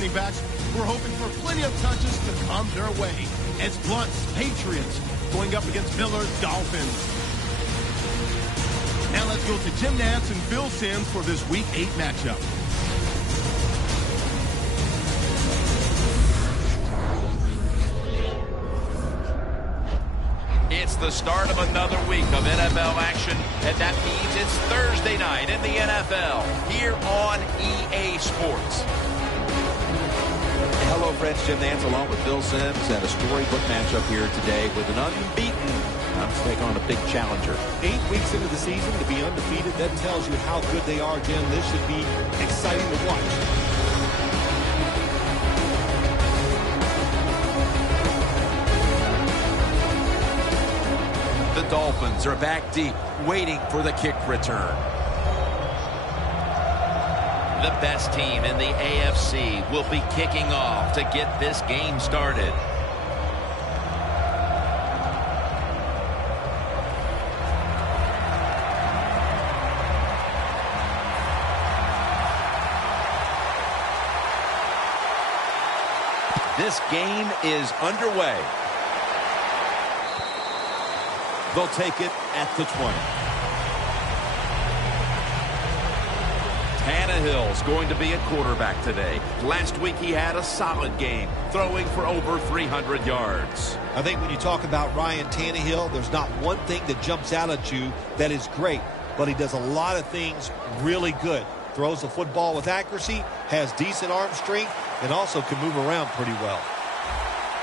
running backs, we're hoping for plenty of touches to come their way. As Blunt's Patriots going up against Miller's Dolphins. Now let's go to Jim Nantz and Phil Simms for this Week 8 matchup. It's the start of another week of NFL action, and that means it's Thursday night in the NFL here on EA Sports. Hello, friends. Jim Nantz along with Phil Simms, and a storybook matchup here today with an unbeaten to take on a big challenger. 8 weeks into the season to be undefeated, that tells you how good they are, Jim. This should be exciting to watch. The Dolphins are back deep, waiting for the kick return. The best team in the AFC will be kicking off to get this game started. This game is underway. They'll take it at the 20. Tannehill's going to be a quarterback today. Last week he had a solid game, throwing for over 300 yards. I think when you talk about Ryan Tannehill, there's not one thing that jumps out at you that is great, but he does a lot of things really good. Throws the football with accuracy, has decent arm strength, and also can move around pretty well.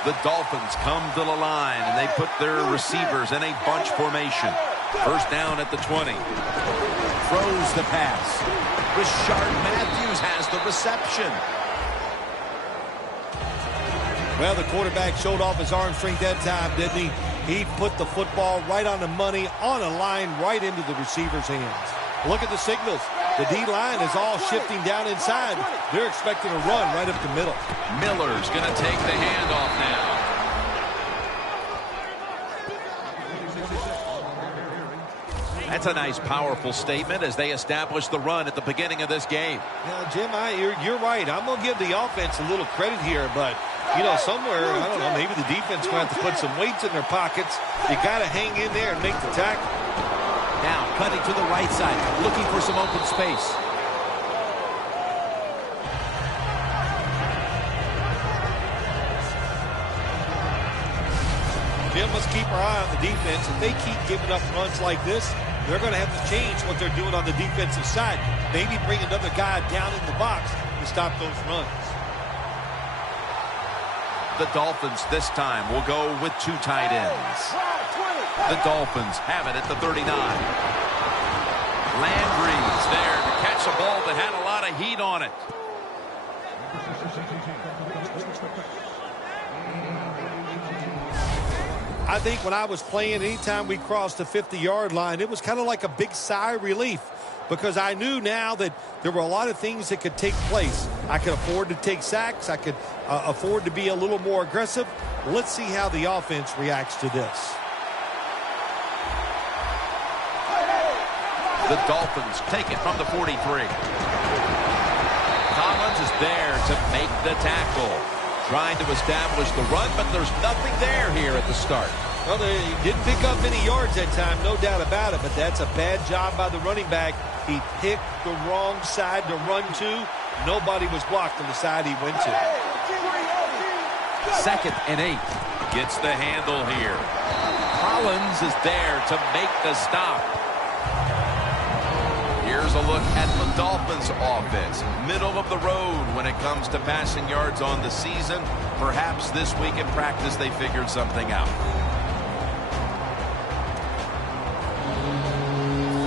The Dolphins come to the line, and they put their receivers in a bunch formation. First down at the 20. Throws the pass. Rashard Matthews has the reception. Well, the quarterback showed off his arm strength that time, didn't he? He put the football right on the money, on a line, right into the receiver's hands. Look at the signals. The D-line is all shifting down inside. They're expecting a run right up the middle. Miller's going to take the handoff now. That's a nice, powerful statement as they establish the run at the beginning of this game. Yeah, Jim, you're right. I'm going to give the offense a little credit here, but, you know, somewhere, I don't know, maybe the defense will have to put some weights in their pockets. You got to hang in there and make the tackle. Now cutting to the right side, looking for some open space. Jim, let's keep our eye on the defense. If they keep giving up runs like this, they're going to have to change what they're doing on the defensive side. Maybe bring another guy down in the box to stop those runs. The Dolphins this time will go with 2 tight ends. The Dolphins have it at the 39. Landry's there to catch a ball that had a lot of heat on it. I think when I was playing, anytime we crossed the 50-yard line, it was kind of like a big sigh of relief because I knew now that there were a lot of things that could take place. I could afford to take sacks. I could afford to be a little more aggressive. Let's see how the offense reacts to this. The Dolphins take it from the 43. Collins is there to make the tackle. Trying to establish the run, but there's nothing there here at the start. Well, they didn't pick up any yards that time, no doubt about it, but that's a bad job by the running back. He picked the wrong side to run to. Nobody was blocked on the side he went to. 2nd and 8. Gets the handle here. Collins is there to make the stop. Here's a look at the Dolphins offense. Middle of the road when it comes to passing yards on the season. Perhaps this week in practice they figured something out.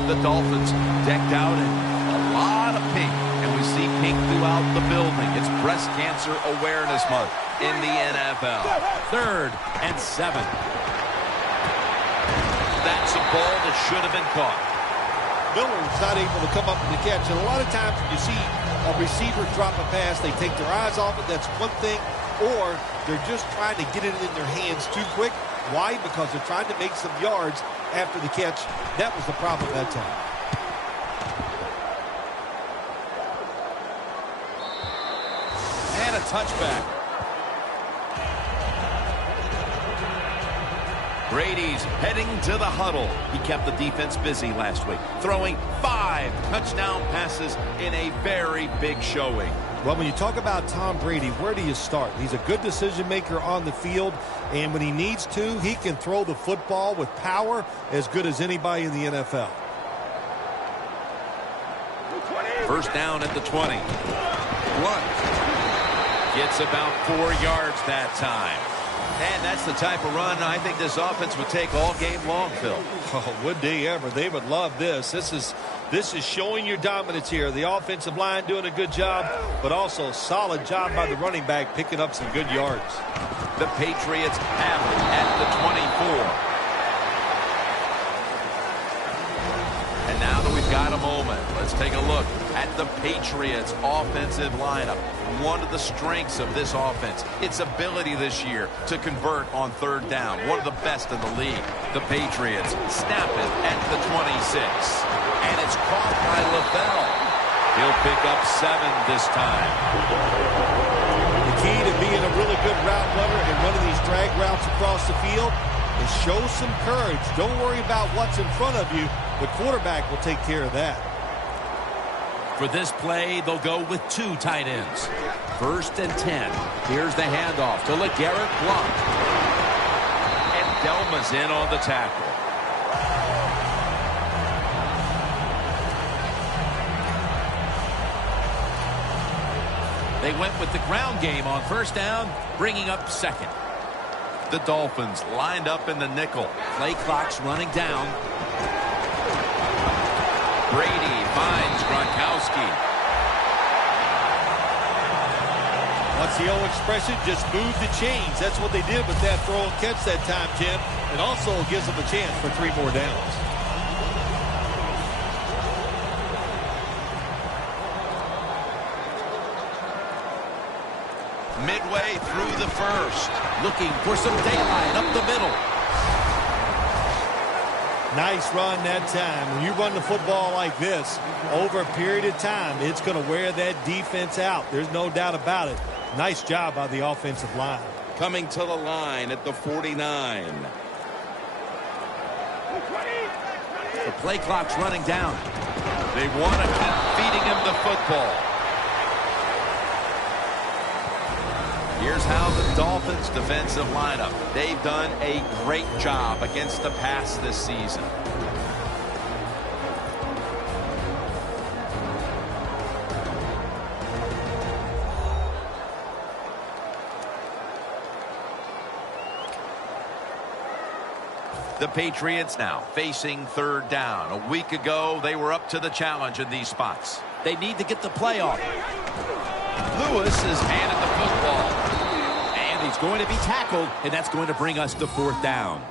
The Dolphins decked out in a lot of pink. And we see pink throughout the building. It's Breast Cancer Awareness Month in the NFL. 3rd and 7. That's a ball that should have been caught. Miller's not able to come up with the catch. And a lot of times when you see a receiver drop a pass, they take their eyes off it. That's one thing. Or they're just trying to get it in their hands too quick. Why? Because they're trying to make some yards after the catch. That was the problem that time. And a a touchback. Brady's heading to the huddle. He kept the defense busy last week, throwing 5 touchdown passes in a very big showing. Well, when you talk about Tom Brady, where do you start? He's a good decision maker on the field, and when he needs to, he can throw the football with power as good as anybody in the NFL. First down at the 20. Blunt gets about 4 yards that time. And that's the type of run I think this offense would take all game long, Phil. Oh, would they ever? They would love this. This is showing your dominance here. The offensive line doing a good job, but also a solid job by the running back picking up some good yards. The Patriots have it at the 24. And now that we've got a moment, let's take a look at the Patriots offensive lineup. One of the strengths of this offense, its ability this year to convert on third down. One of the best in the league. The Patriots snap it at the 26. And it's caught by LaFell. He'll pick up 7 this time. The key to being a really good route runner and running these drag routes across the field is show some courage. Don't worry about what's in front of you. The quarterback will take care of that. For this play, they'll go with 2 tight ends. First and 10. Here's the handoff to LeGarrette Blount. And Delma's in on the tackle. They went with the ground game on first down, bringing up second. The Dolphins lined up in the nickel. Play clock's running down. Brady finds Gronkowski. What's the old expression? Just move the chains. That's what they did with that throw and catch that time, Jim. It also gives them a chance for 3 more downs. Midway through the first. Looking for some daylight up the middle. Nice run that time. When you run the football like this, over a period of time, it's going to wear that defense out. There's no doubt about it. Nice job by the offensive line. Coming to the line at the 49. The play clock's running down. They want to keep feeding him the football. Here's how the Dolphins defensive lineup. They've done a great job against the pass this season. The Patriots now facing third down. A week ago, they were up to the challenge in these spots. They need to get the play off. Lewis is handed the football. And he's going to be tackled, and that's going to bring us to fourth down.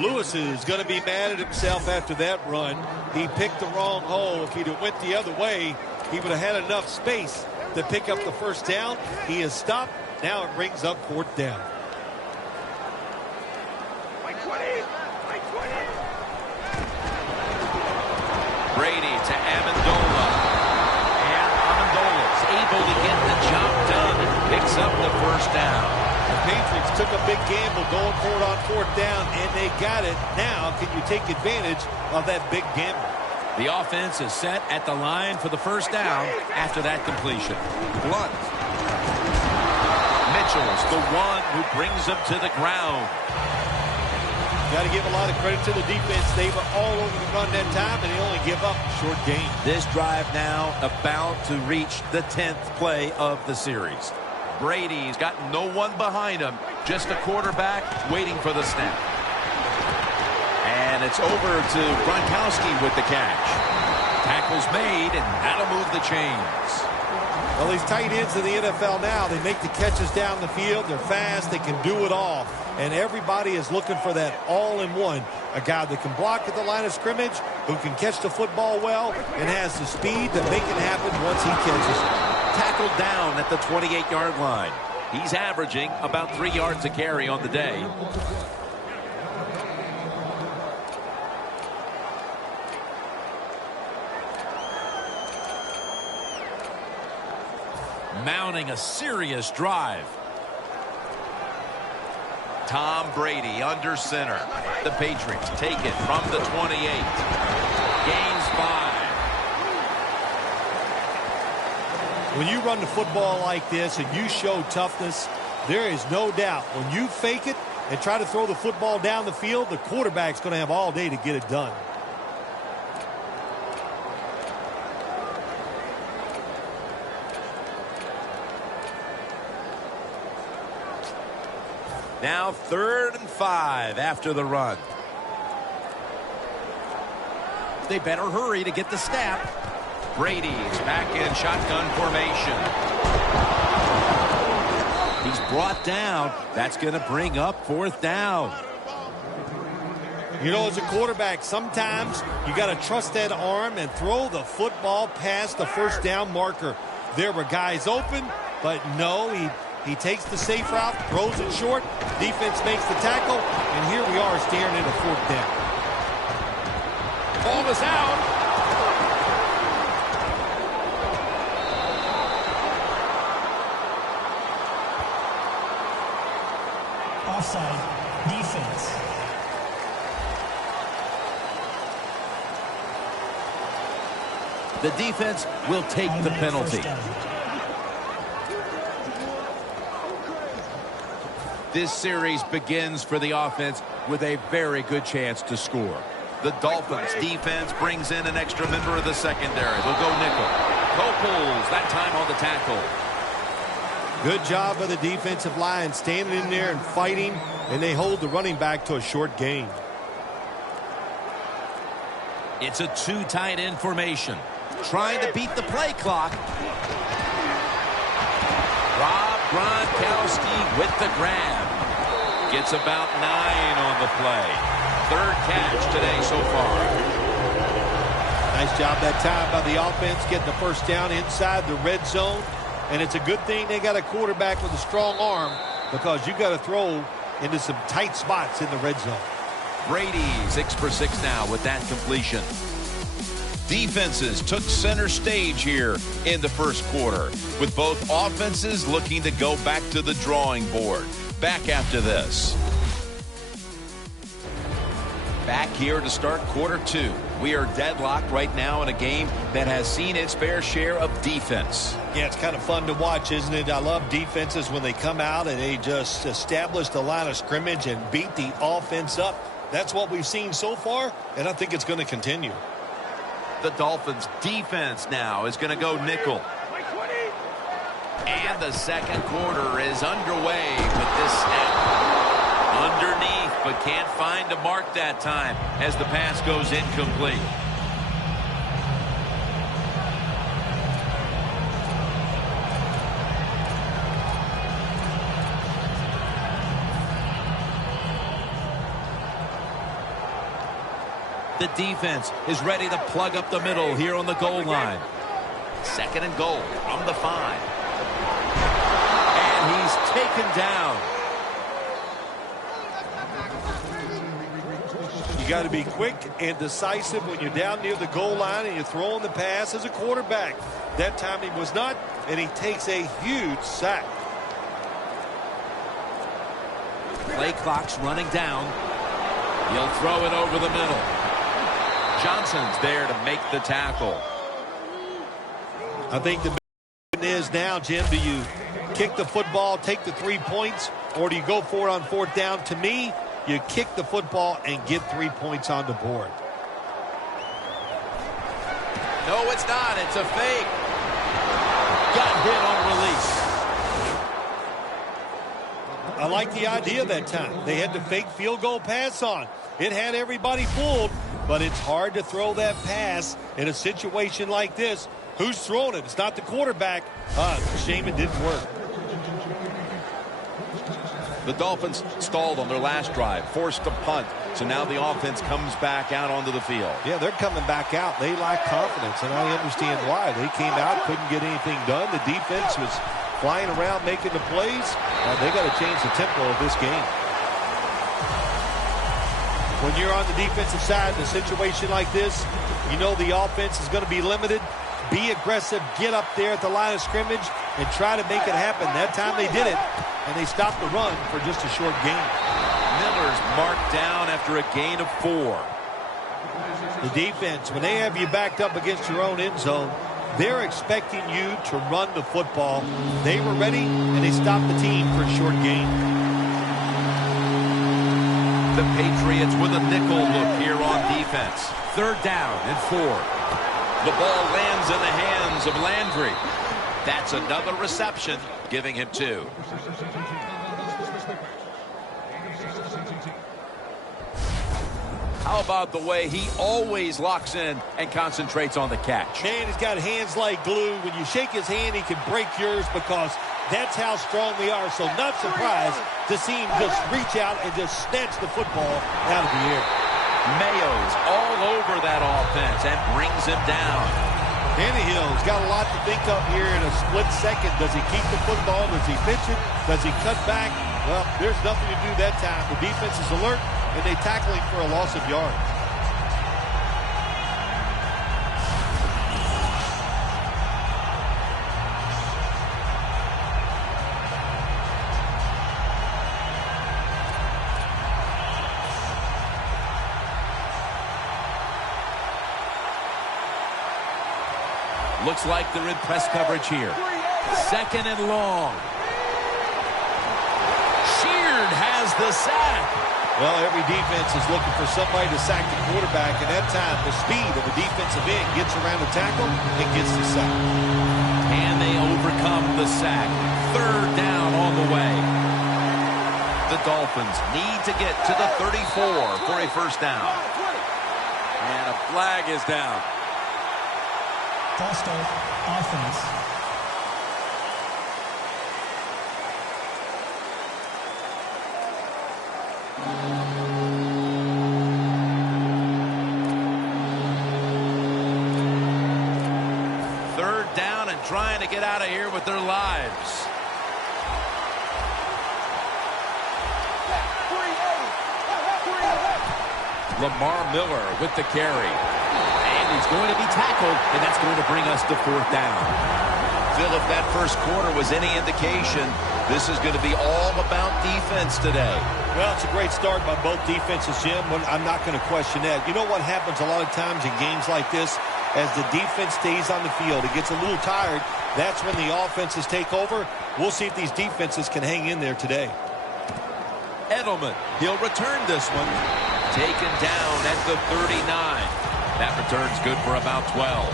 Lewis is going to be mad at himself after that run. He picked the wrong hole. If he'd have went the other way, he would have had enough space to pick up the first down. He has stopped. Now it brings up fourth down. Brady to Amendola. And Amendola's able to get the job done. Picks up the first down. The Patriots took a big gamble going for it on fourth down, and they got it. Now, can you take advantage of that big gamble? The offense is set at the line for the first down after that completion. Blunt. Mitchell's the one who brings him to the ground. Got to give a lot of credit to the defense. They were all over the run that time, and they only give up a short gain. This drive now about to reach the 10th play of the series. Brady's got no one behind him, just a quarterback waiting for the snap. And it's over to Gronkowski with the catch. Tackle's made, and that'll move the chains. Well, these tight ends in the NFL now, they make the catches down the field. They're fast. They can do it all. And everybody is looking for that all-in-one. A guy that can block at the line of scrimmage, who can catch the football well, and has the speed to make it happen once he catches it. Tackled down at the 28-yard line. He's averaging about 3 yards a carry on the day. mounting a serious drive. Tom Brady under center. The Patriots take it from the 28. Gains 5. When you run the football like this and you show toughness, there is no doubt when you fake it and try to throw the football down the field, the quarterback's going to have all day to get it done. Now 3rd and 5 after the run. They better hurry to get the snap. Brady's back in shotgun formation. He's brought down. That's going to bring up 4th down. You know, as a quarterback, sometimes you got to trust that arm and throw the football past the 1st down marker. There were guys open, but no, he takes the safe route, throws it short. Defense makes the tackle, and here we are staring at a 4th down. Ball is out. Offside, defense. The defense will take the penalty. This series begins for the offense with a very good chance to score. The Dolphins defense brings in an extra member of the secondary. They'll go nickel. Copels that time on the tackle. Good job of the defensive line standing in there and fighting, and they hold the running back to a short gain. It's a 2 tight end formation. Trying to beat the play clock. Rob Gronkowski with the grab. Gets about 9 on the play. 3rd catch today so far. Nice job that time by the offense getting the 1st down inside the red zone. And it's a good thing they got a quarterback with a strong arm, because you got to throw into some tight spots in the red zone. Brady 6 for 6 now with that completion. Defenses took center stage here in the 1st quarter, with both offenses looking to go back to the drawing board. Back after this. Back here to start quarter 2. We are deadlocked right now in a game that has seen its fair share of defense. Yeah, it's kind of fun to watch, isn't it? I love defenses when they come out and they just establish the line of scrimmage and beat the offense up. That's what we've seen so far, and I think it's going to continue. The Dolphins defense now is going to go nickel. And the 2nd quarter is underway with this snap. Underneath, but can't find a mark that time as the pass goes incomplete. The defense is ready to plug up the middle here on the goal line. 2nd and goal from the 5. And he's taken down. You got to be quick and decisive when you're down near the goal line and you're throwing the pass as a quarterback. That time he was not, and he takes a huge sack. Play clock's running down. He'll throw it over the middle. Johnson's there to make the tackle. I think the question is now, Jim, do you kick the football, take the 3 points, or do you go for it on 4th down? To me, you kick the football and get 3 points on the board. No, it's not. It's a fake. Got hit on release. I like the idea that time. They had the fake field goal pass on. It had everybody fooled, but it's hard to throw that pass in a situation like this. Who's throwing it? It's not the quarterback. It's a shame it didn't work. The Dolphins stalled on their last drive, forced a punt. So now the offense comes back out onto the field. Yeah, they're coming back out. They lack confidence, and I understand why. They came out, couldn't get anything done. The defense was flying around making the plays. They got to change the tempo of this game. When you're on the defensive side in a situation like this, you know the offense is going to be limited. Be aggressive, get up there at the line of scrimmage, and try to make it happen. That time they did it, and they stopped the run for just a short gain. Miller's marked down after a gain of 4. The defense, when they have you backed up against your own end zone, they're expecting you to run the football. They were ready, and they stopped the team for a short gain. The Patriots with a nickel look here on defense. 3rd down and 4. The ball lands in the hands of Landry. That's another reception, giving him 2. How about the way he always locks in and concentrates on the catch? Man, he's got hands like glue. When you shake his hand, he can break yours because that's how strong they are. So not surprised to see him just reach out and just snatch the football out of the air. Mayo's all over that offense and brings him down. Tannehill's got a lot to think of here in a split second. Does he keep the football? Does he pitch it? Does he cut back? Well, there's nothing to do that time. The defense is alert, and they tackle him for a loss of yards. Looks like they're in press coverage here. 2nd and long. Sheard has the sack. Well, every defense is looking for somebody to sack the quarterback, and that time the speed of the defensive end gets around the tackle and gets the sack. And they overcome the sack. 3rd down on the way. The Dolphins need to get to the 34 for a 1st down. And a flag is down. False start, offense. Trying to get out of here with their lives. Lamar Miller with the carry. And he's going to be tackled, and that's going to bring us to 4th down. Phil, if that first quarter was any indication, this is going to be all about defense today. Well, it's a great start by both defenses, Jim. I'm not going to question that. You know what happens a lot of times in games like this? As the defense stays on the field, it gets a little tired. That's when the offenses take over. We'll see if these defenses can hang in there today. Edelman, he'll return this one. Taken down at the 39. That return's good for about 12.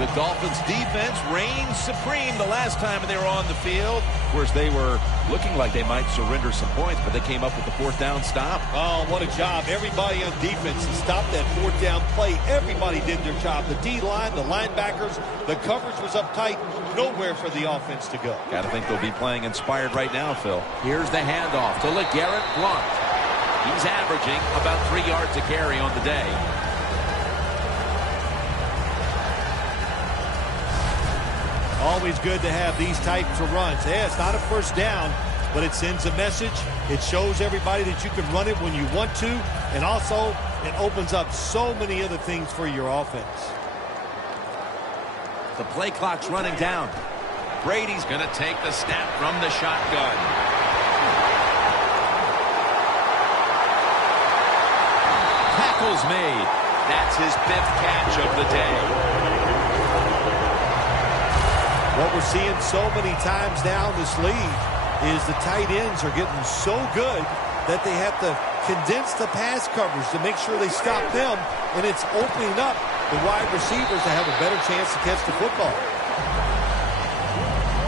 The Dolphins defense reigned supreme the last time they were on the field. Of course, they were looking like they might surrender some points, but they came up with the 4th down stop. Oh, what a job. Everybody on defense to stop that 4th down play. Everybody did their job. The D-line, the linebackers, the coverage was up tight. Nowhere for the offense to go. Got to think they'll be playing inspired right now, Phil. Here's the handoff to LeGarrette Blount. He's averaging about 3 yards a carry on the day. Always good to have these types of runs. Yeah, it's not a 1st down, but it sends a message. It shows everybody that you can run it when you want to, and also it opens up so many other things for your offense. The play clock's running down. Brady's going to take the snap from the shotgun. Tackle's made. That's his 5th catch of the day. What we're seeing so many times now in this league is the tight ends are getting so good that they have to condense the pass coverage to make sure they stop them, and it's opening up the wide receivers to have a better chance to catch the football.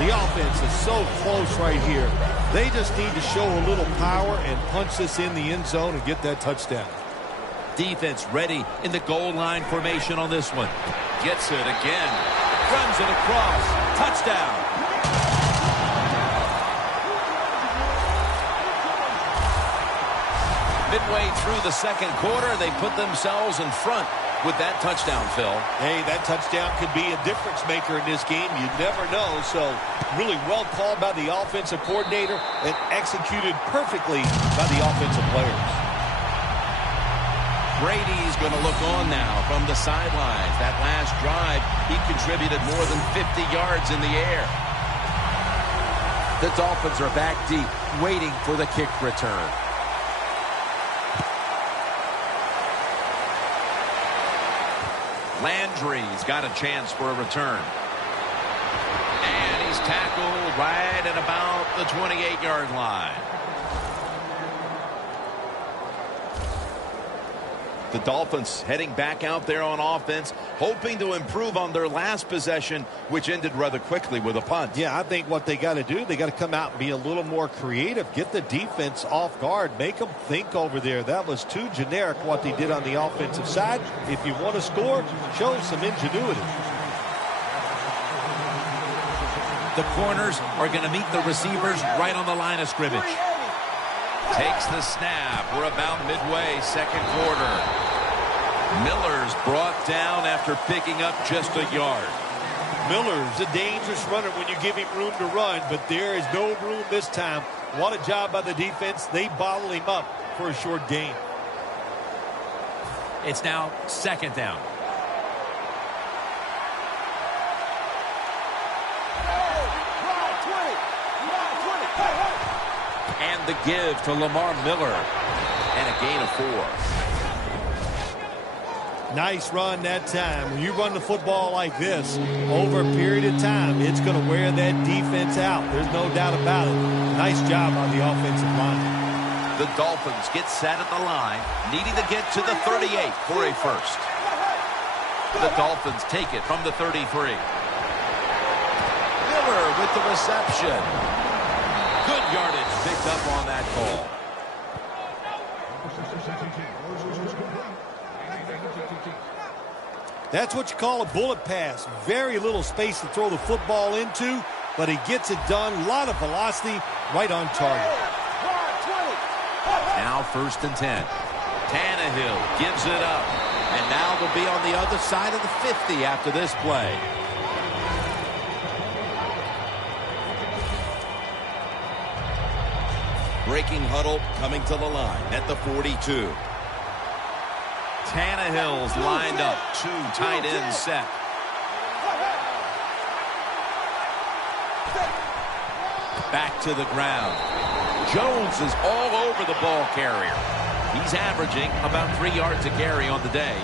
The offense is so close right here. They just need to show a little power and punch this in the end zone and get that touchdown. Defense ready in the goal line formation on this one. Gets it again. Runs it across. Touchdown. Midway through the 2nd quarter, they put themselves in front with that touchdown, Phil. Hey, that touchdown could be a difference maker in this game. You never know. So really well called by the offensive coordinator and executed perfectly by the offensive players. Brady's going to look on now from the sidelines. That last drive, he contributed more than 50 yards in the air. The Dolphins are back deep, waiting for the kick return. Landry's got a chance for a return. And he's tackled right at about the 28-yard line. The Dolphins heading back out there on offense, hoping to improve on their last possession, which ended rather quickly with a punt. Yeah, I think what they got to do, they got to come out and be a little more creative. Get the defense off guard. Make them think over there. That was too generic what they did on the offensive side. If you want to score, show some ingenuity. The corners are going to meet the receivers right on the line of scrimmage. Takes the snap. We're about midway, second quarter. Miller's brought down after picking up just a yard. Miller's a dangerous runner when you give him room to run, but there is no room this time. What a job by the defense. They bottle him up for a short gain. It's now second down. And the give to Lamar Miller. And a gain of 4. Nice run that time. When you run the football like this over a period of time, it's going to wear that defense out. There's no doubt about it. Nice job on the offensive line. The Dolphins get set at the line, needing to get to the 38 for a first. The Dolphins take it from the 33. Miller with the reception. Good yardage picked up on that call. That's what you call a bullet pass. Very little space to throw the football into, but he gets it done. A lot of velocity, right on target. Now first and 10. Tannehill gives it up. And now they'll be on the other side of the 50 after this play. Breaking huddle coming to the line at the 42. Tannehill's lined up. 2 tight ends set. Back to the ground. Jones is all over the ball carrier. He's averaging about 3 yards a carry on the day.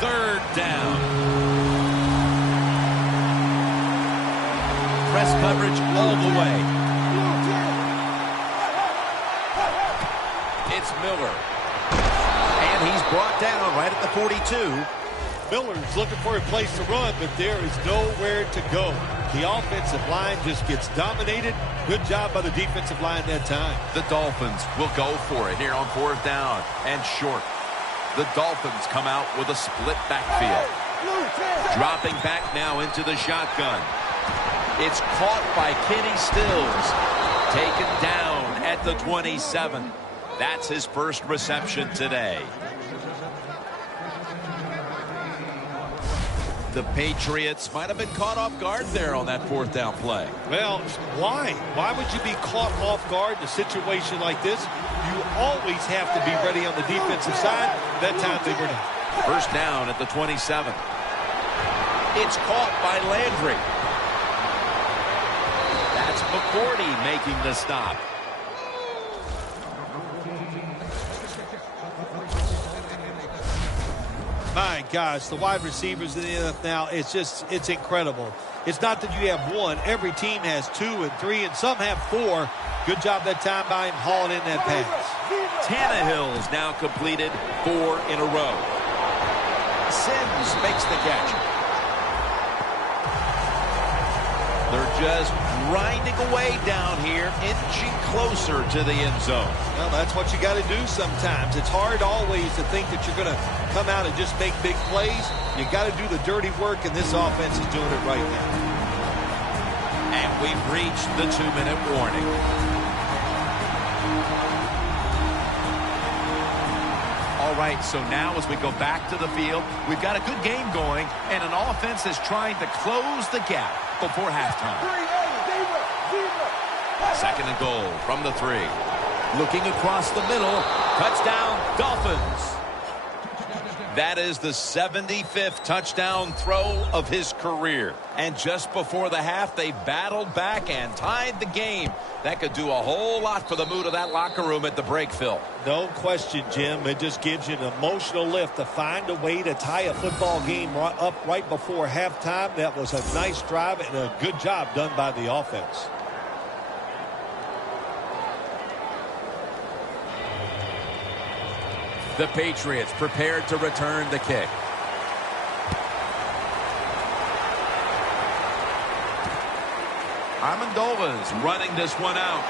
Third down. Press coverage all the way. It's Miller. And he's brought down right at the 42. Miller's looking for a place to run, but there is nowhere to go. The offensive line just gets dominated. Good job by the defensive line that time. The Dolphins will go for it here on fourth down and short. The Dolphins come out with a split backfield. Dropping back now into the shotgun. It's caught by Kenny Stills. Taken down at the 27. That's his first reception today. The Patriots might have been caught off guard there on that fourth down play. Well, why? Why would you be caught off guard in a situation like this? You always have to be ready on the defensive side. That time they were not. First down at the 27. It's caught by Landry. That's McCourty making the stop. My gosh, the wide receivers in the NFL now, it's incredible. It's not that you have one. Every team has 2 and 3, and some have 4. Good job that time by him hauling in that pass. Tannehill's now completed 4 in a row. Sims makes the catch. They're just grinding away down here, inching closer to the end zone. Well, that's what you got to do sometimes. It's hard always to think that you're going to come out and just make big plays. You got to do the dirty work, and this offense is doing it right now. And we've reached the 2-minute warning. All right, so now as we go back to the field, we've got a good game going, and an offense that's trying to close the gap before halftime. Second and goal from the 3. Looking across the middle. Touchdown, Dolphins. That is the 75th touchdown throw of his career. And just before the half, they battled back and tied the game. That could do a whole lot for the mood of that locker room at the break, Phil. No question, Jim. It just gives you an emotional lift to find a way to tie a football game up right before halftime. That was a nice drive and a good job done by the offense. The Patriots prepared to return the kick. Amendola's running this one out.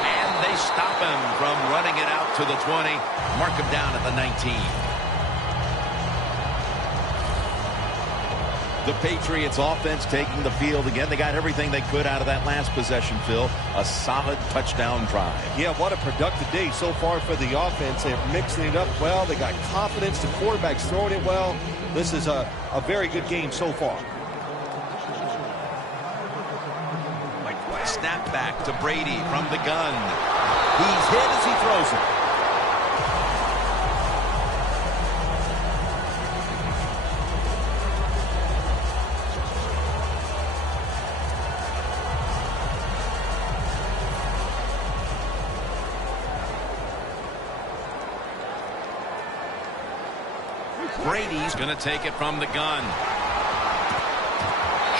And they stop him from running it out to the 20. Mark him down at the 19. The Patriots offense taking the field again. They got everything they could out of that last possession, Phil. A solid touchdown drive. Yeah, what a productive day so far for the offense. They're mixing it up well. They got confidence. The quarterback's throwing it well. This is a very good game so far. Snap back to Brady from the gun. He's hit as he throws it. Brady's going to take it from the gun.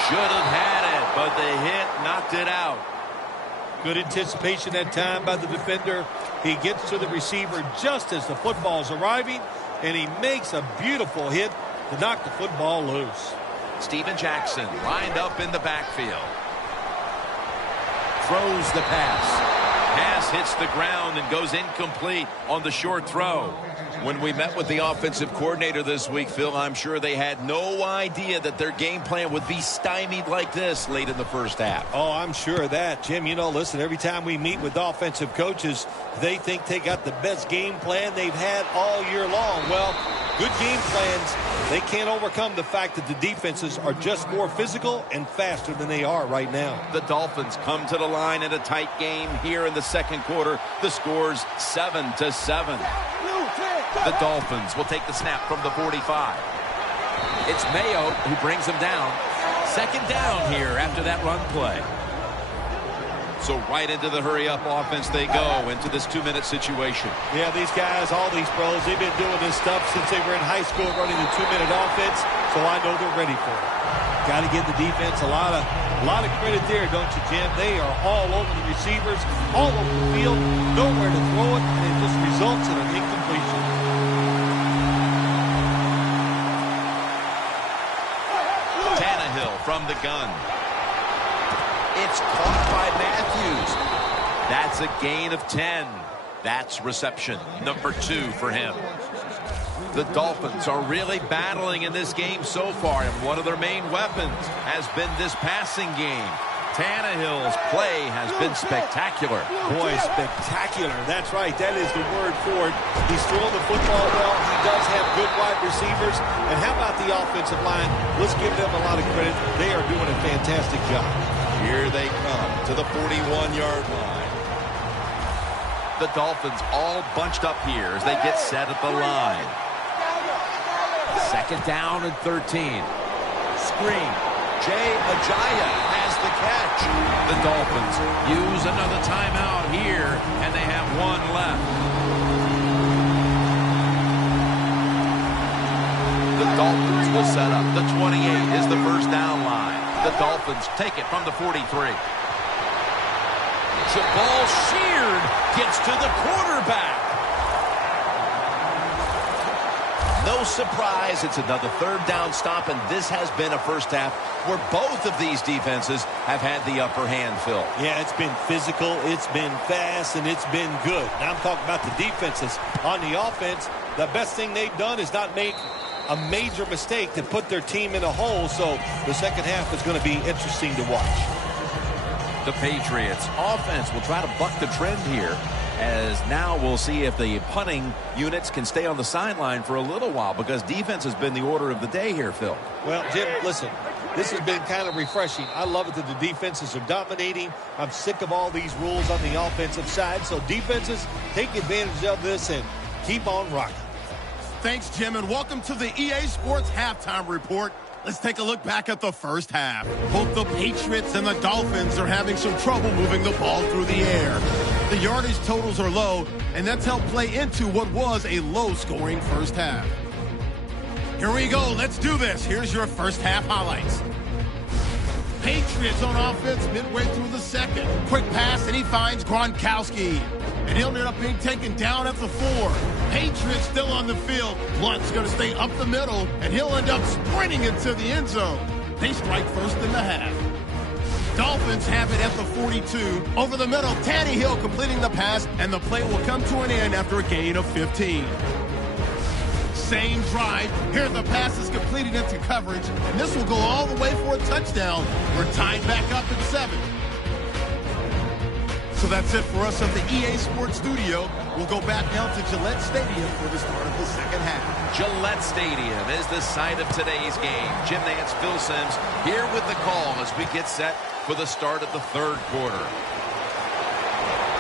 Should have had it, but the hit knocked it out. Good anticipation that time by the defender. He gets to the receiver just as the football's arriving, and he makes a beautiful hit to knock the football loose. Steven Jackson lined up in the backfield. Throws the pass. Pass hits the ground and goes incomplete on the short throw. When we met with the offensive coordinator this week, Phil, I'm sure they had no idea that their game plan would be stymied like this late in the first half. Oh, I'm sure of that. Jim, you know, listen, every time we meet with offensive coaches, they think they got the best game plan they've had all year long. Well, good game plans, they can't overcome the fact that the defenses are just more physical and faster than they are right now. The Dolphins come to the line in a tight game here in the second quarter. The score's 7-7. The Dolphins will take the snap from the 45. It's Mayo who brings him down. Second down here after that run play. So right into the hurry-up offense they go into this 2-minute situation. Yeah, these guys, all these pros, they've been doing this stuff since they were in high school running the 2-minute offense, so I know they're ready for it. Got to give the defense a lot of credit there, don't you, Jim? They are all over the receivers, all over the field, nowhere to throw it, and it just results in an incompletion. Tannehill from the gun. It's caught by Matthews. That's a gain of 10. That's reception number 2 for him. The Dolphins are really battling in this game so far, and one of their main weapons has been this passing game. Tannehill's play has been spectacular. Boy, spectacular. That's right. That is the word for it. He's throwing the football well. He does have good wide receivers. And how about the offensive line? Let's give them a lot of credit. They are doing a fantastic job. Here they come to the 41-yard line. The Dolphins all bunched up here as they get set at the line. Second down and 13. Screen. Jay Ajayi has the catch. The Dolphins use another timeout here, and they have one left. The Dolphins will set up. The 28 is the first down line. The Dolphins take it from the 43. Jabal Sheard gets to the quarterback. No surprise, it's another third down stop, and this has been a first half where both of these defenses have had the upper hand, Phil. Yeah, it's been physical, it's been fast, and it's been good. Now I'm talking about the defenses. On the offense, the best thing they've done is not make a major mistake to put their team in a hole, so the second half is going to be interesting to watch. The Patriots offense will try to buck the trend here, as now we'll see if the punting units can stay on the sideline for a little while, because defense has been the order of the day here, Phil. Well, Jim, listen, This has been kind of refreshing. I love it that the defenses are dominating. I'm sick of all these rules on the offensive side. So defenses, take advantage of this and keep on rocking. Thanks, Jim, and welcome to the EA Sports Halftime Report. Let's take a look back at the first half. Both the Patriots and the Dolphins are having some trouble moving the ball through the air. The yardage totals are low, and that's helped play into what was a low-scoring first half. Here we go. Let's do this. Here's your first half highlights. Patriots on offense midway through the second. Quick pass, and he finds Gronkowski. And he'll end up being taken down at the 4. Patriots still on the field. Blunt's going to stay up the middle, and he'll end up sprinting into the end zone. They strike first in the half. Dolphins have it at the 42. Over the middle, Tannehill completing the pass, and the play will come to an end after a gain of 15. Same drive. Here the pass is completed into coverage, and this will go all the way for a touchdown. We're tied back up at 7. So that's it for us at the EA Sports Studio. We'll go back now to Gillette Stadium for the start of the second half. Gillette Stadium is the site of today's game. Jim Nance, Phil Simms here with the call as we get set for the start of the third quarter.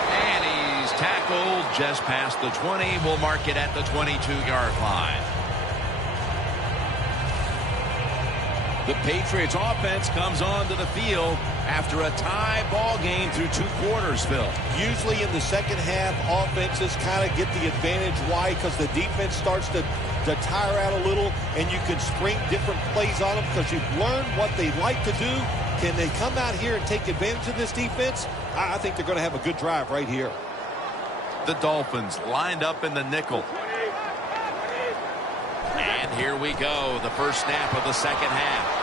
And he's tackled just past the 20. We'll mark it at the 22-yard line. The Patriots offense comes onto the field after a tie ball game through 2 quarters, Phil. Usually in the second half, offenses kind of get the advantage. Why? Because the defense starts to tire out a little, and you can spring different plays on them because you've learned what they like to do. Can they come out here and take advantage of this defense? I think they're going to have a good drive right here. The Dolphins lined up in the nickel. And here we go, the first snap of the second half.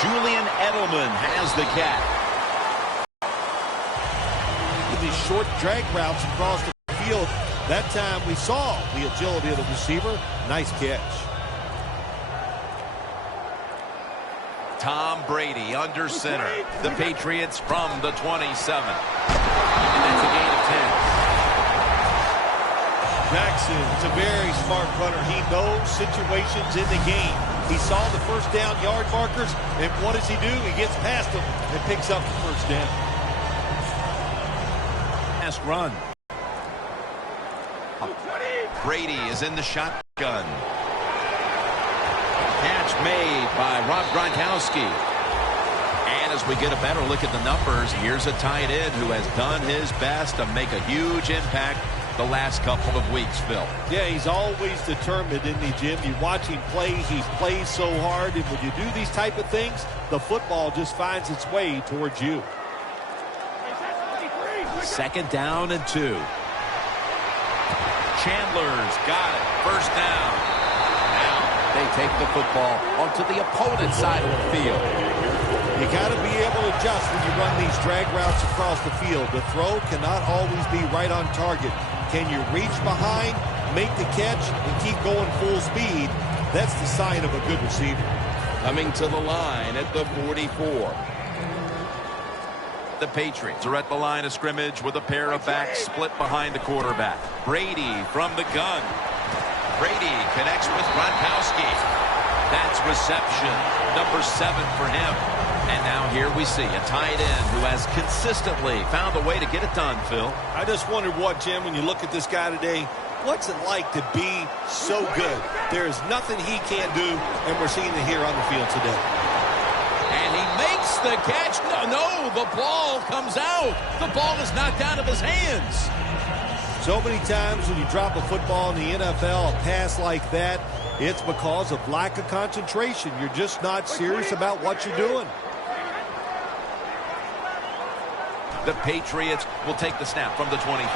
Julian Edelman has the catch. With these short drag routes across the field, that time we saw the agility of the receiver. Nice catch. Tom Brady under center. The Patriots from the 27. And that's a gain of 10. Jackson is a very smart runner. He knows situations in the game. He saw the first down yard markers, and what does he do? He gets past them and picks up the first down. Last run. Brady is in the shotgun. Catch made by Rob Gronkowski. And as we get a better look at the numbers, here's a tight end who has done his best to make a huge impact the last couple of weeks, Phil. Yeah, he's always determined, isn't he, Jim? You watch him play, he plays so hard, and when you do these type of things, the football just finds its way towards you. Second down and 2. Chandler's got it. First down. Now they take the football onto the opponent's side of the field. You got to be able to adjust when you run these drag routes across the field. The throw cannot always be right on target. Can you reach behind, make the catch, and keep going full speed? That's the sign of a good receiver. Coming to the line at the 44. The Patriots are at the line of scrimmage with a pair of backs split behind the quarterback. Brady from the gun. Brady connects with Gronkowski. That's reception number 7 for him. And now here we see a tight end who has consistently found a way to get it done, Phil. I just wondered what, Jim, when you look at this guy today, what's it like to be so good? There is nothing he can't do, and we're seeing it here on the field today. And he makes the catch. No, the ball comes out. The ball is knocked out of his hands. So many times when you drop a football in the NFL, a pass like that, it's because of lack of concentration. You're just not serious about what you're doing. The Patriots will take the snap from the 25.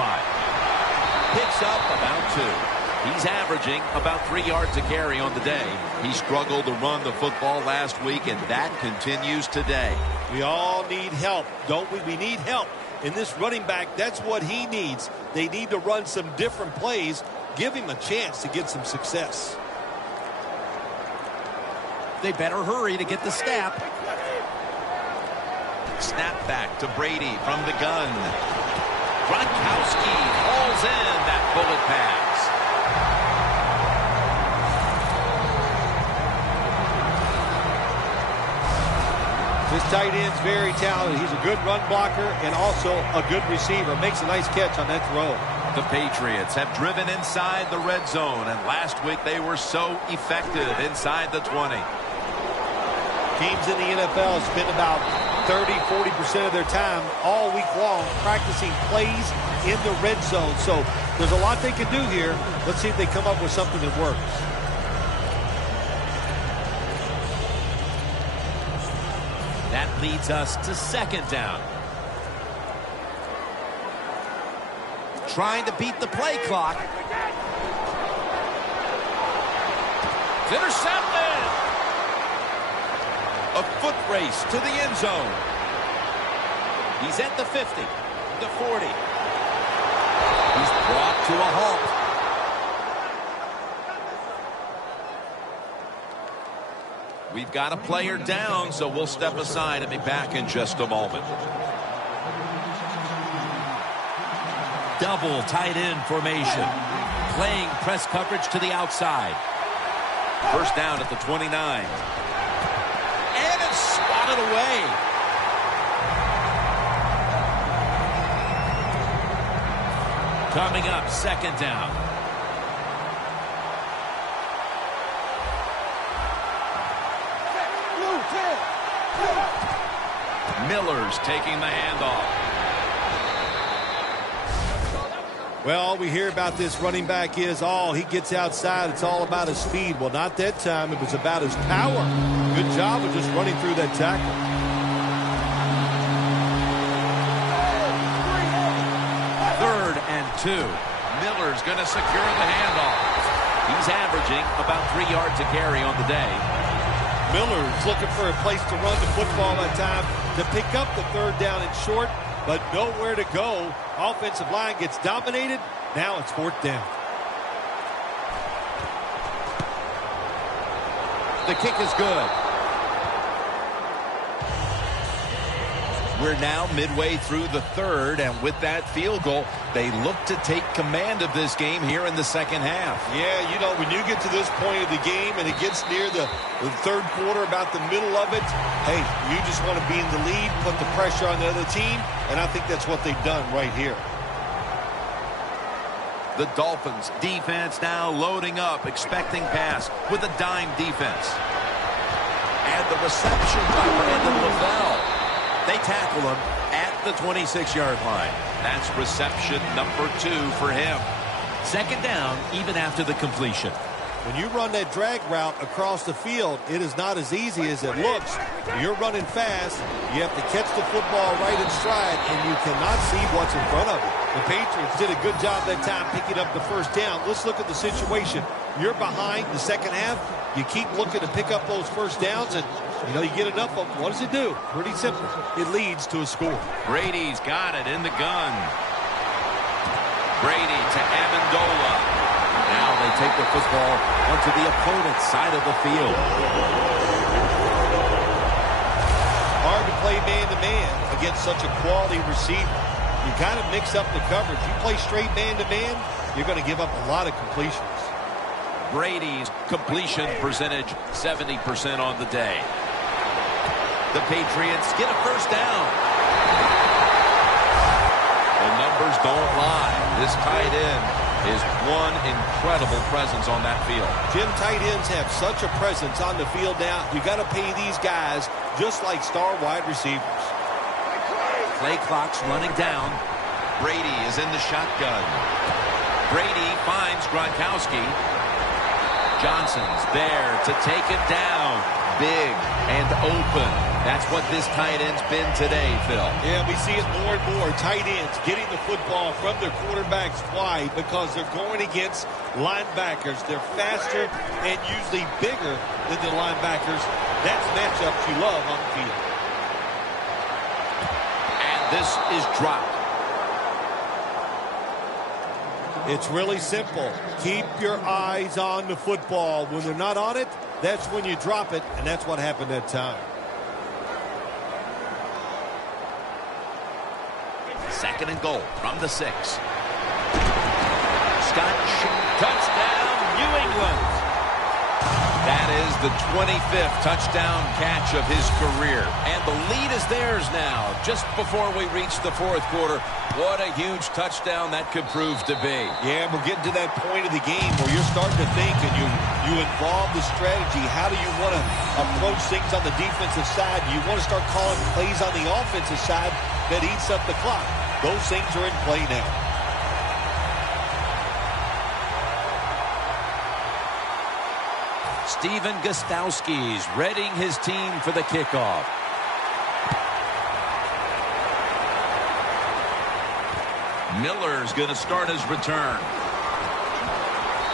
Picks up about 2. He's averaging about 3 yards a carry on the day. He struggled to run the football last week, and that continues today. We all need help, don't we? We need help. And this running back, that's what he needs. They need to run some different plays, give him a chance to get some success. They better hurry to get the snap. Snap back to Brady from the gun. Gronkowski hauls in that bullet pass. tight end's very talented. He's a good run blocker and also a good receiver. Makes a nice catch on that throw. The Patriots have driven inside the red zone, and last week they were so effective inside the 20. Teams in the NFL spend about 30-40% of their time all week long practicing plays in the red zone. So there's a lot they can do here. Let's see if they come up with something that works. That leads us to second down. Trying to beat the play clock. It's intercepted. A foot race to the end zone. He's at the 50, the 40. He's brought to a halt. We've got a player down, so we'll step aside and be back in just a moment. Double tight end formation. Playing press coverage to the outside. First down at the 29. And it's swatted away. Coming up, second down. Miller's taking the handoff. Well, all we hear about this running back is, he gets outside. It's all about his speed. Well, not that time. It was about his power. Good job of just running through that tackle. Third and 2. Miller's going to secure the handoff. He's averaging about 3 yards a carry on the day. Miller's looking for a place to run the football that time to pick up the third down and short, but nowhere to go. Offensive line gets dominated. Now it's fourth down. The kick is good. We're now midway through the third, and with that field goal, they look to take command of this game here in the second half. Yeah, when you get to this point of the game and it gets near the third quarter, about the middle of it, hey, you just want to be in the lead, put the pressure on the other team, and I think that's what they've done right here. The Dolphins defense now loading up, expecting pass with a dime defense. And the reception by Brandon LaVelle. They tackle him at the 26-yard line. That's reception number 2 for him. Second down, even after the completion. When you run that drag route across the field, it is not as easy as it looks. You're running fast. You have to catch the football right in stride, and you cannot see what's in front of you. The Patriots did a good job that time picking up the first down. Let's look at the situation. You're behind the second half. You keep looking to pick up those first downs, and you get enough of them. What does it do? Pretty simple. It leads to a score. Brady's got it in the gun. Brady to Amendola. Now they take the football onto the opponent's side of the field. Hard to play man-to-man against such a quality receiver. You kind of mix up the coverage. You play straight man-to-man, you're going to give up a lot of completions. Brady's completion percentage, 70% on the day. The Patriots get a first down. The numbers don't lie. This tight end is one incredible presence on that field. Jim, tight ends have such a presence on the field now. You got to pay these guys just like star wide receivers. Play clock's running down. Brady is in the shotgun. Brady finds Gronkowski. Johnson's there to take it down. Big and open. That's what this tight end's been today, Phil. Yeah, we see it more and more. Tight ends getting the football from their quarterbacks. Why? Because they're going against linebackers. They're faster and usually bigger than the linebackers. That's matchups you love on the field. And this is dropped. It's really simple. Keep your eyes on the football. When they're not on it, that's when you drop it, and that's what happened that time. Second and goal from the 6. Scott, touchdown, New England. That is the 25th touchdown catch of his career. And the lead is theirs now, just before we reach the fourth quarter. What a huge touchdown that could prove to be. Yeah, we're getting to that point of the game where you're starting to think and you involve the strategy. How do you want to approach things on the defensive side? Do you want to start calling plays on the offensive side that eats up the clock? Those things are in play now. Steven Gostowski's readying his team for the kickoff. Miller's going to start his return.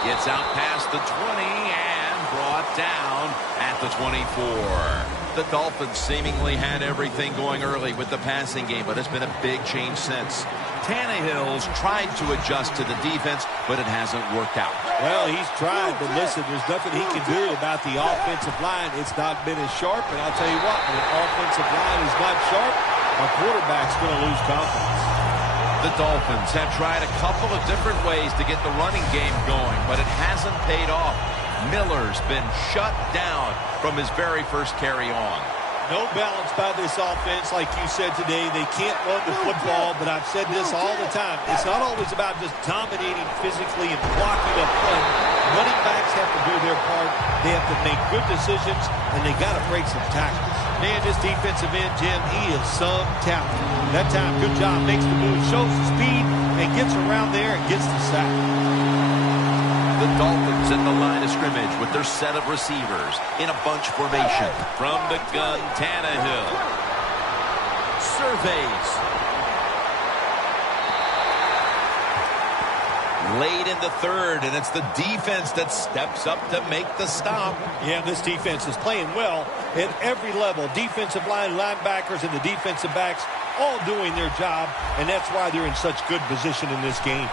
Gets out past the 20 and brought down at the 24. The Dolphins seemingly had everything going early with the passing game, but it's been a big change since. Tannehill's tried to adjust to the defense, but it hasn't worked out. Well, he's tried, but listen, there's nothing he can do about the offensive line. It's not been as sharp, and I'll tell you what, when the offensive line is not sharp, our quarterback's going to lose confidence. The Dolphins have tried a couple of different ways to get the running game going, but it hasn't paid off. Miller's been shut down from his very first carry on. No balance by this offense, like you said today. They can't run the football, but I've said this all the time. It's not always about just dominating physically and blocking up front. Running backs have to do their part. They have to make good decisions, and they got to break some tackles. Man, this defensive end, Jim, he is some talent. That time, good job. Makes the move, shows the speed, and gets around there and gets the sack. The Dolphins in the line of scrimmage with their set of receivers in a bunch formation. From the gun, Tannehill surveys. Late in the third, and it's the defense that steps up to make the stop. Yeah, this defense is playing well at every level. Defensive line, linebackers, and the defensive backs all doing their job, and that's why they're in such good position in this game.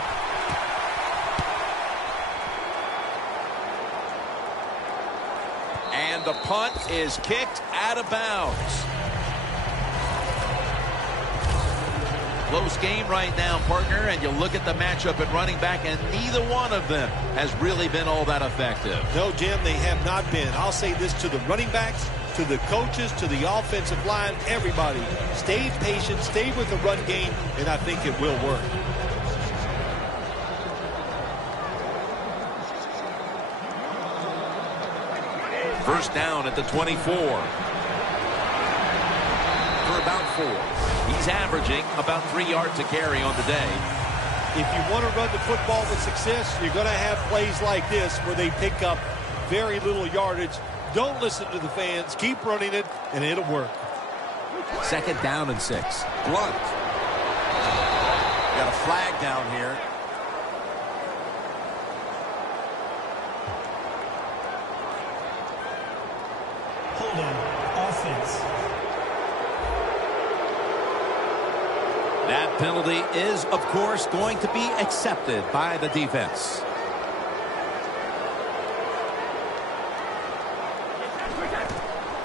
And the punt is kicked out of bounds. Close game right now, partner, and you look at the matchup at running back, and neither one of them has really been all that effective. No, Jim, they have not been. I'll say this to the running backs, to the coaches, to the offensive line, everybody. Stay patient, stay with the run game, and I think it will work. First down at the 24. For about 4. He's averaging about 3 yards a carry on the day. If you want to run the football with success, you're going to have plays like this where they pick up very little yardage. Don't listen to the fans. Keep running it, and it'll work. Second down and 6. Blunt. Got a flag down here. Holding. Offense. That penalty is, of course, going to be accepted by the defense.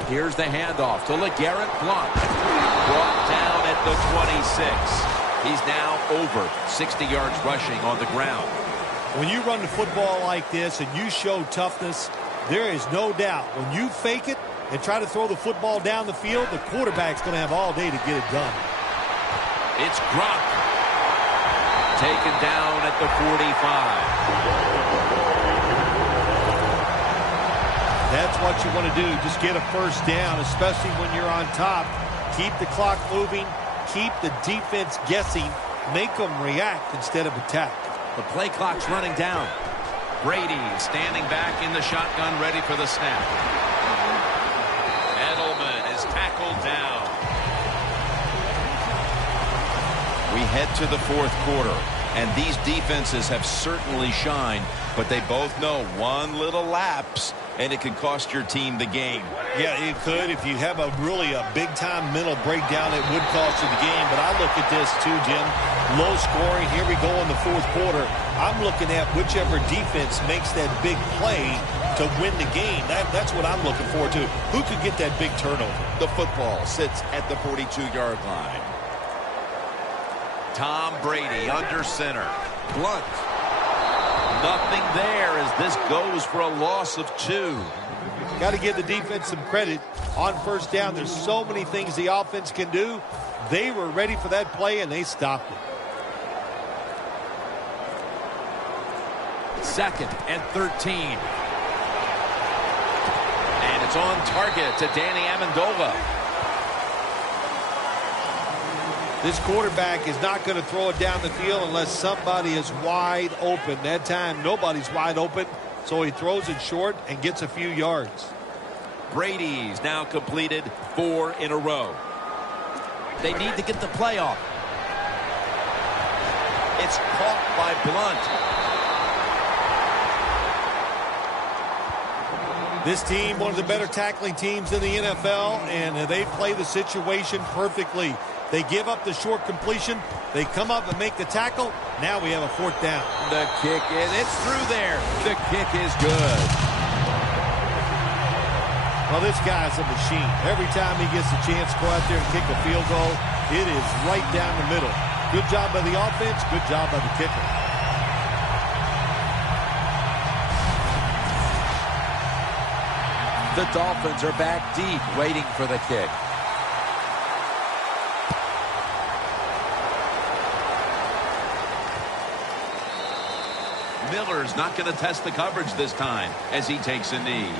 Here's the handoff to LeGarrette Blount. Brought down at the 26. He's now over 60 yards rushing on the ground. When you run the football like this and you show toughness, there is no doubt when you fake it and try to throw the football down the field, the quarterback's going to have all day to get it done. It's Gronk. Taken down at the 45. That's what you want to do. Just get a first down, especially when you're on top. Keep the clock moving. Keep the defense guessing. Make them react instead of attack. The play clock's running down. Brady standing back in the shotgun, ready for the snap. Edelman is tackled down. We head to the fourth quarter, and these defenses have certainly shined, but they both know one little lapse, and it can cost your team the game. Yeah, it could. If you have a big-time mental breakdown, it would cost you the game. But I look at this, too, Jim. Low scoring. Here we go in the fourth quarter. I'm looking at whichever defense makes that big play to win the game. That's what I'm looking forward to. Who could get that big turnover? The football sits at the 42-yard line. Tom Brady under center. Blunt. Nothing there as this goes for a loss of 2. Got to give the defense some credit on first down. There's so many things the offense can do. They were ready for that play, and they stopped it. 2nd and 13. And it's on target to Danny Amendola. This quarterback is not going to throw it down the field unless somebody is wide open. That time, nobody's wide open, so he throws it short and gets a few yards. Brady's now completed 4 in a row. They need to get the play off. It's caught by Blunt. This team, one of the better tackling teams in the NFL, and they play the situation perfectly. They give up the short completion. They come up and make the tackle. Now we have a 4th down. The kick is, it's through there. The kick is good. Well, this guy's a machine. Every time he gets a chance to go out there and kick a field goal, it is right down the middle. Good job by the offense. Good job by the kicker. The Dolphins are back deep, waiting for the kick. Miller's not going to test the coverage this time as he takes a knee.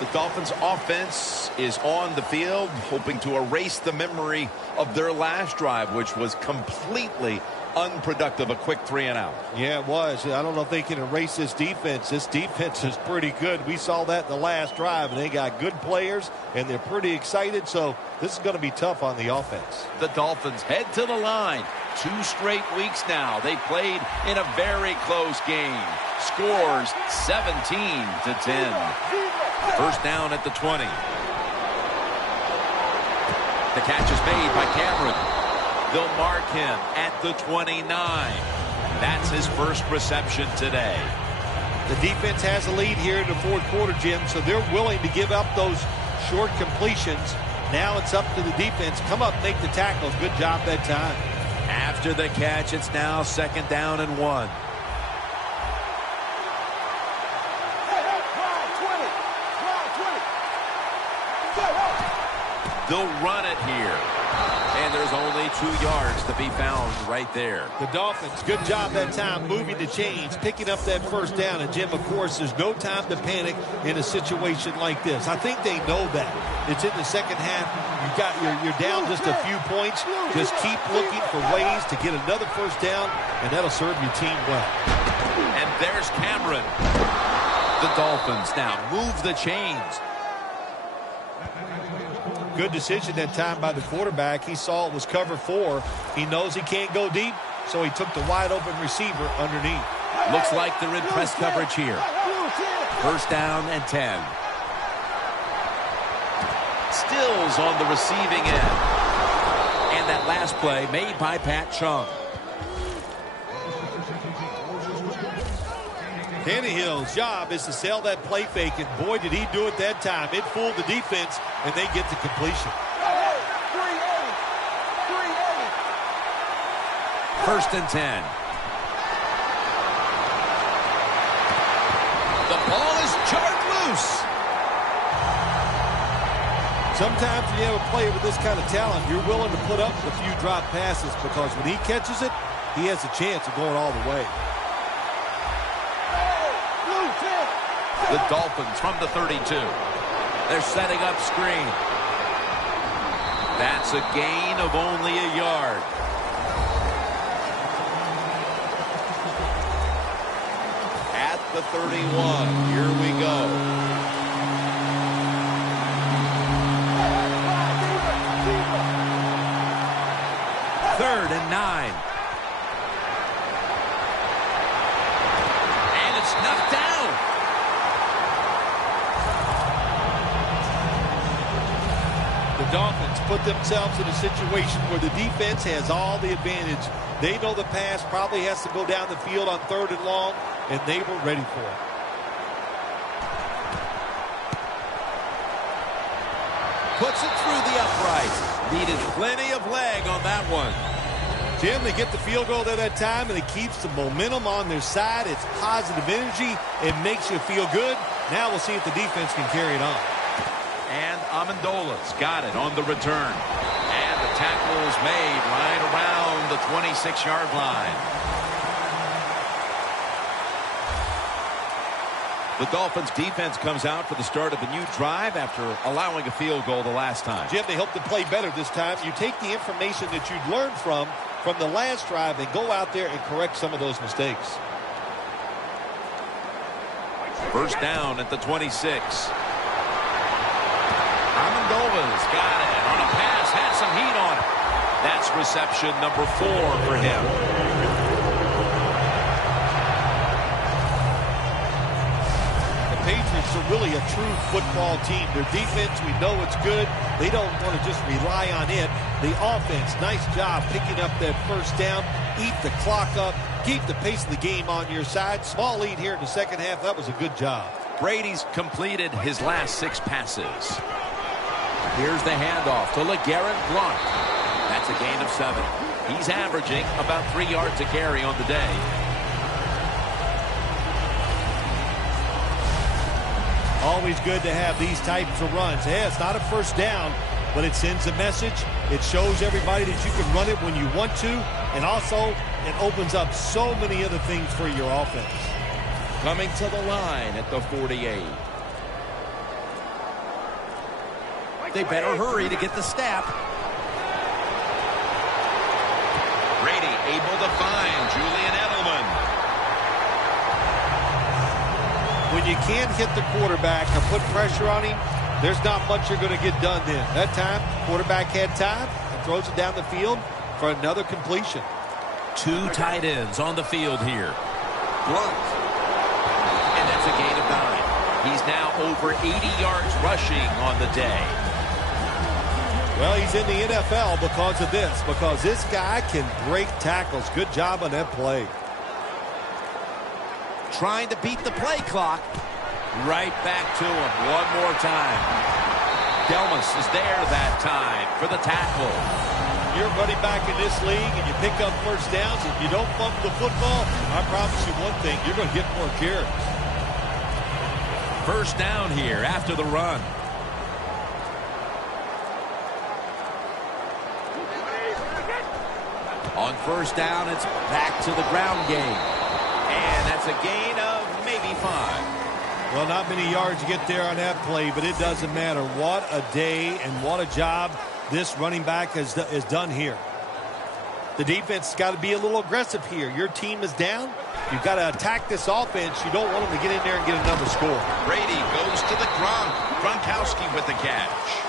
The Dolphins offense is on the field, hoping to erase the memory of their last drive, which was completely unproductive, a quick 3-and-out. Yeah, it was. I don't know if they can erase this defense. This defense is pretty good. We saw that in the last drive, and they got good players, and they're pretty excited, so this is going to be tough on the offense. The Dolphins head to the line. 2 straight weeks now. They played in a very close game. Scores 17-10. First down at the 20. The catch is made by Cameron. They'll mark him at the 29. That's his first reception today. The defense has a lead here in the 4th quarter, Jim, so they're willing to give up those short completions. Now it's up to the defense. Come up, make the tackles. Good job that time. After the catch, it's now 2nd down and 1. They'll run it here. And there's only 2 yards to be found right there. The Dolphins, good job that time moving the chains, picking up that first down. And, Jim, of course, there's no time to panic in a situation like this. I think they know that. It's in the second half. You're down just a few points. Just keep looking for ways to get another first down, and that'll serve your team well. And there's Cameron. The Dolphins now move the chains. Good decision that time by the quarterback. He saw it was cover 4. He knows he can't go deep, so he took the wide open receiver underneath. Looks like they're in press coverage here. First down and 10. Stills on the receiving end. And that last play made by Pat Chung. Tannehill's job is to sell that play fake, and boy, did he do it that time. It fooled the defense, and they get the completion. First and 10. The ball is jarred loose. Sometimes when you have a player with this kind of talent, you're willing to put up a few drop passes because when he catches it, he has a chance of going all the way. The Dolphins from the 32. They're setting up screen. That's a gain of only a yard. At the 31, here we go. Third and 9. And it's knocked down. The Dolphins put themselves in a situation where the defense has all the advantage. They know the pass probably has to go down the field on 3rd and long, and they were ready for it. Puts it through the upright. Needed plenty of leg on that one. Jim, they get the field goal at that time, and it keeps the momentum on their side. It's positive energy. It makes you feel good. Now we'll see if the defense can carry it on. And Amendola's got it on the return. And the tackle is made right around the 26-yard line. The Dolphins defense comes out for the start of a new drive after allowing a field goal the last time. Jim, they hope to play better this time. You take the information that you'd learned from the last drive and go out there and correct some of those mistakes. First down at the 26. Amendola's got it on a pass, had some heat on it. That's reception number 4 for him. Patriots are really a true football team. Their defense, we know it's good. They don't want to just rely on it. The offense, nice job picking up that first down. Eat the clock up. Keep the pace of the game on your side. Small lead here in the second half. That was a good job. Brady's completed his last 6 passes. Here's the handoff to LeGarrette Blount. That's a gain of 7. He's averaging about 3 yards a carry on the day. Always good to have these types of runs. Yeah, it's not a first down, but it sends a message. It shows everybody that you can run it when you want to, and also it opens up so many other things for your offense. Coming to the line at the 48. They better hurry to get the snap. Brady able to find Julian Edelman. When you can't hit the quarterback and put pressure on him, there's not much you're going to get done then. That time, quarterback had time and throws it down the field for another completion. 2 tight ends on the field here. Blount. And that's a gain of 9. He's now over 80 yards rushing on the day. Well, he's in the NFL because of this, because this guy can break tackles. Good job on that play. Trying to beat the play clock. Right back to him one more time. Delmas is there that time for the tackle. You're running back in this league and you pick up first downs and you don't bump the football, I promise you one thing, you're going to get more carries. First down here after the run. On first down, it's back to the ground game. And that's a gain of maybe 5. Well, not many yards to get there on that play, but it doesn't matter. What a day and what a job this running back has done here. The defense has got to be a little aggressive here. Your team is down. You've got to attack this offense. You don't want them to get in there and get another score. Brady goes to the Gronkowski with the catch.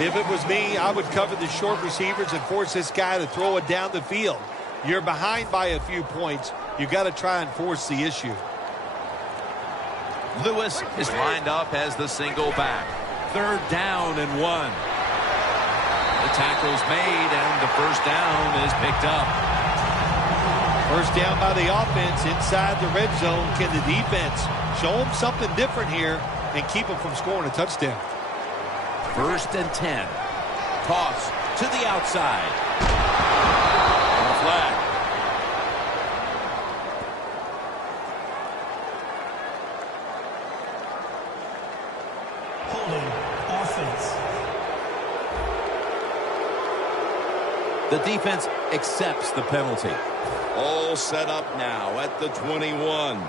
If it was me, I would cover the short receivers and force this guy to throw it down the field. You're behind by a few points. You've got to try and force the issue. Lewis is lined up as the single back. 3rd down and 1. The tackle's made and the first down is picked up. First down by the offense inside the red zone. Can the defense show them something different here and keep them from scoring a touchdown? 1st and 10. Toss to the outside. On a flag. Holding offense. The defense accepts the penalty. All set up now at the 21.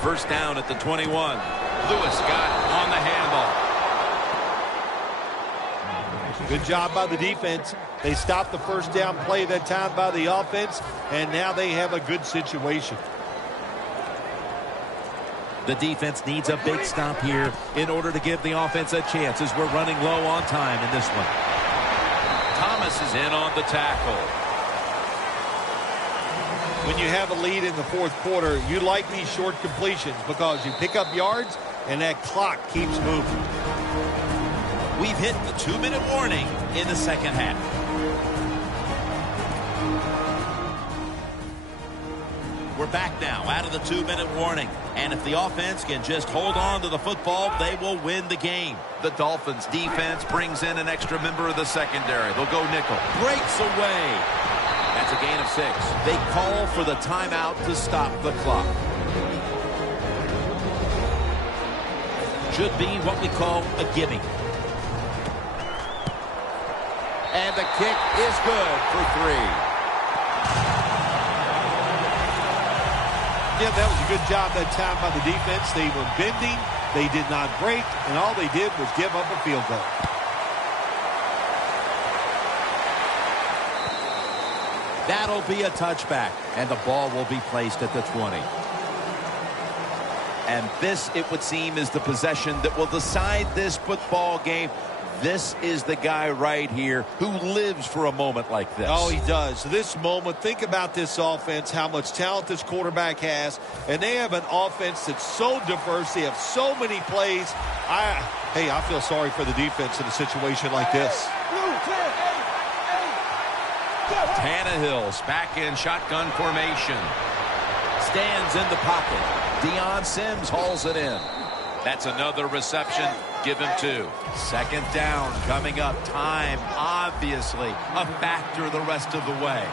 First down at the 21. Lewis got it on the handle. Good job by the defense. They stopped the first down play that time by the offense, and now they have a good situation. The defense needs a big stop here in order to give the offense a chance as we're running low on time in this one. Thomas is in on the tackle. When you have a lead in the fourth quarter, you like these short completions because you pick up yards and that clock keeps moving. We've hit the 2-minute warning in the second half. We're back now out of the 2-minute warning. And if the offense can just hold on to the football, they will win the game. The Dolphins defense brings in an extra member of the secondary. They'll go nickel. Breaks away. That's a gain of 6. They call for the timeout to stop the clock. Should be what we call a gimme. And the kick is good for 3. Yeah, that was a good job that time by the defense. They were bending. They did not break. And all they did was give up a field goal. That'll be a touchback. And the ball will be placed at the 20. And this, it would seem, is the possession that will decide this football game. This is the guy right here who lives for a moment like this. Oh, he does. This moment, think about this offense, how much talent this quarterback has. And they have an offense that's so diverse. They have so many plays. I feel sorry for the defense in a situation like this. Tannehill's back in shotgun formation. Stands in the pocket. Deion Sims hauls it in. That's another reception. Give him 2. Second down coming up. Time, obviously, a factor the rest of the way.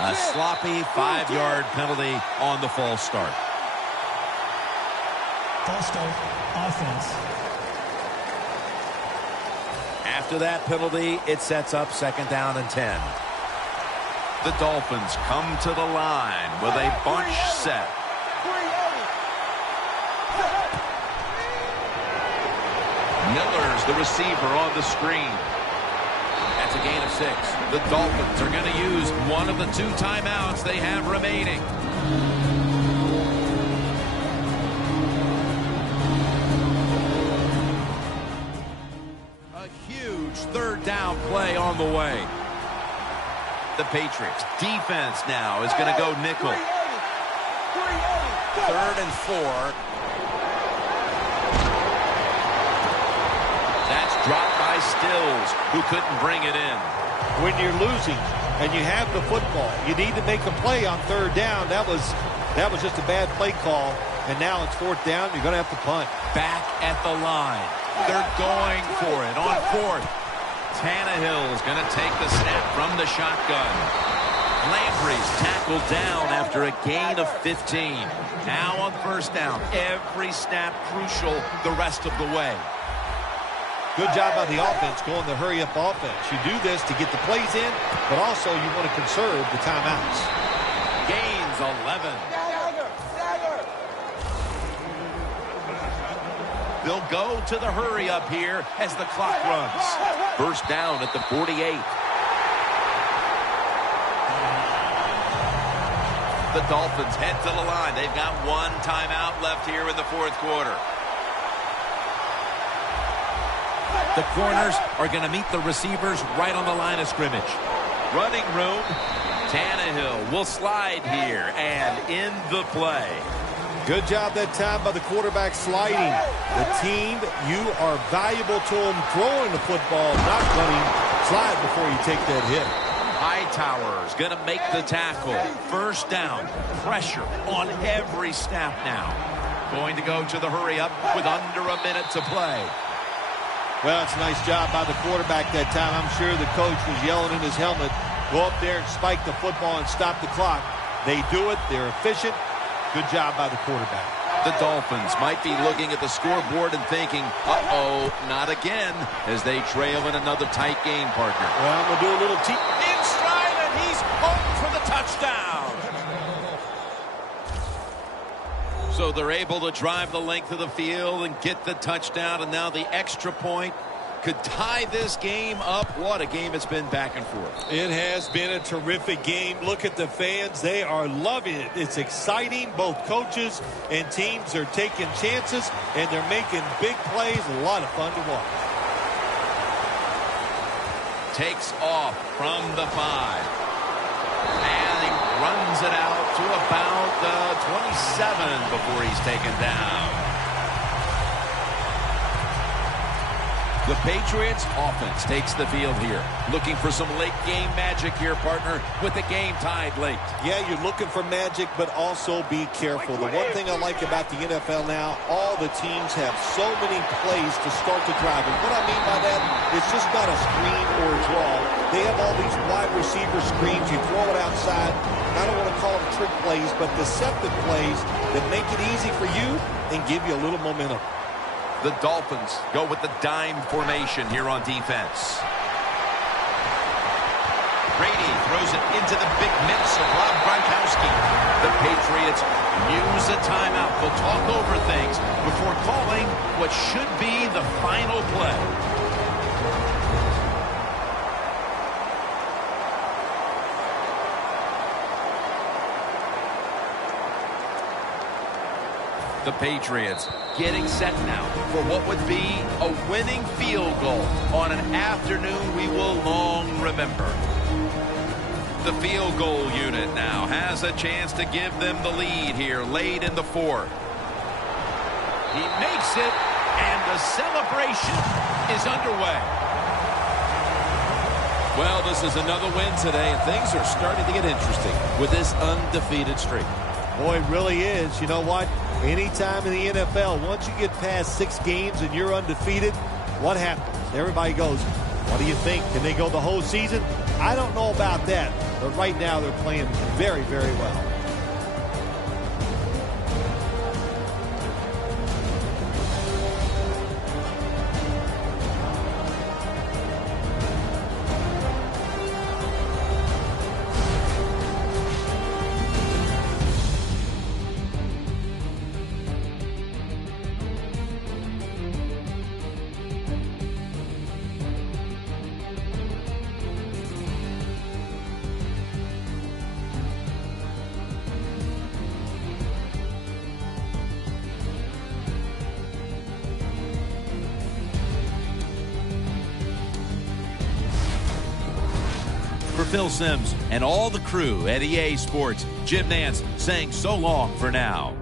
A sloppy 5-yard penalty on the false start. False start, offense. After that penalty, it sets up 2nd down and 10. The Dolphins come to the line with a bunch set. Miller's the receiver on the screen. That's a gain of 6. The Dolphins are going to use one of the 2 timeouts they have remaining. A huge 3rd down play on the way. The Patriots defense now is going to go nickel. 3rd and 4. That's dropped by Stills, who couldn't bring it in. When you're losing and you have the football, you need to make a play on 3rd down. That was just a bad play call. And now it's 4th down. You're going to have to punt. Back at the line. They're going for it on 4th. Tannehill is going to take the snap from the shotgun. Landry's tackled down after a gain of 15. Now on 1st down. Every snap crucial the rest of the way. Good job by the offense going the hurry-up offense. You do this to get the plays in, but also you want to conserve the timeouts. Gains 11. They'll go to the hurry-up here as the clock runs. 1st down at the 48. The Dolphins head to the line. They've got 1 timeout left here in the 4th quarter. The corners are going to meet the receivers right on the line of scrimmage. Running room. Tannehill will slide here and in the play. Good job that time by the quarterback sliding. The team, you are valuable to them throwing the football, not running. Slide before you take that hit. Hightower's going to make the tackle. 1st down. Pressure on every snap now. Going to go to the hurry-up with under a minute to play. Well, it's a nice job by the quarterback that time. I'm sure the coach was yelling in his helmet, go up there and spike the football and stop the clock. They do it. They're efficient. Good job by the quarterback. The Dolphins might be looking at the scoreboard and thinking, uh-oh, not again, as they trail in another tight game, partner. Well, I'm going to do a little in stride, and he's home for the touchdown. So they're able to drive the length of the field and get the touchdown, and now the extra point could tie this game up. What a game it's been back and forth. It has been a terrific game. Look at the fans. They are loving it. It's exciting. Both coaches and teams are taking chances, and they're making big plays. A lot of fun to watch. Takes off from the 5. And he runs it out to about 27 before he's taken down. The Patriots offense takes the field here. Looking for some late game magic here, partner, with the game tied late. Yeah, you're looking for magic, but also be careful. The one thing I like about the NFL now, all the teams have so many plays to start the drive. And what I mean by that, it's just not a screen or a draw. They have all these wide receiver screens. You throw it outside. I don't want to call them trick plays, but deceptive plays that make it easy for you and give you a little momentum. The Dolphins go with the dime formation here on defense. Brady throws it into the big mitts of Rob Gronkowski. The Patriots use a timeout. They'll talk over things before calling what should be the final play. The Patriots getting set now for what would be a winning field goal on an afternoon we will long remember. The field goal unit now has a chance to give them the lead here late in the fourth. He makes it, and the celebration is underway. Well, this is another win today, and things are starting to get interesting with this undefeated streak. Boy, it really is. You know what? Anytime in the NFL, once you get past 6 games and you're undefeated, what happens? Everybody goes, what do you think? Can they go the whole season? I don't know about that. But right now they're playing very, very well. For Phil Simms and all the crew at EA Sports, Jim Nance saying so long for now.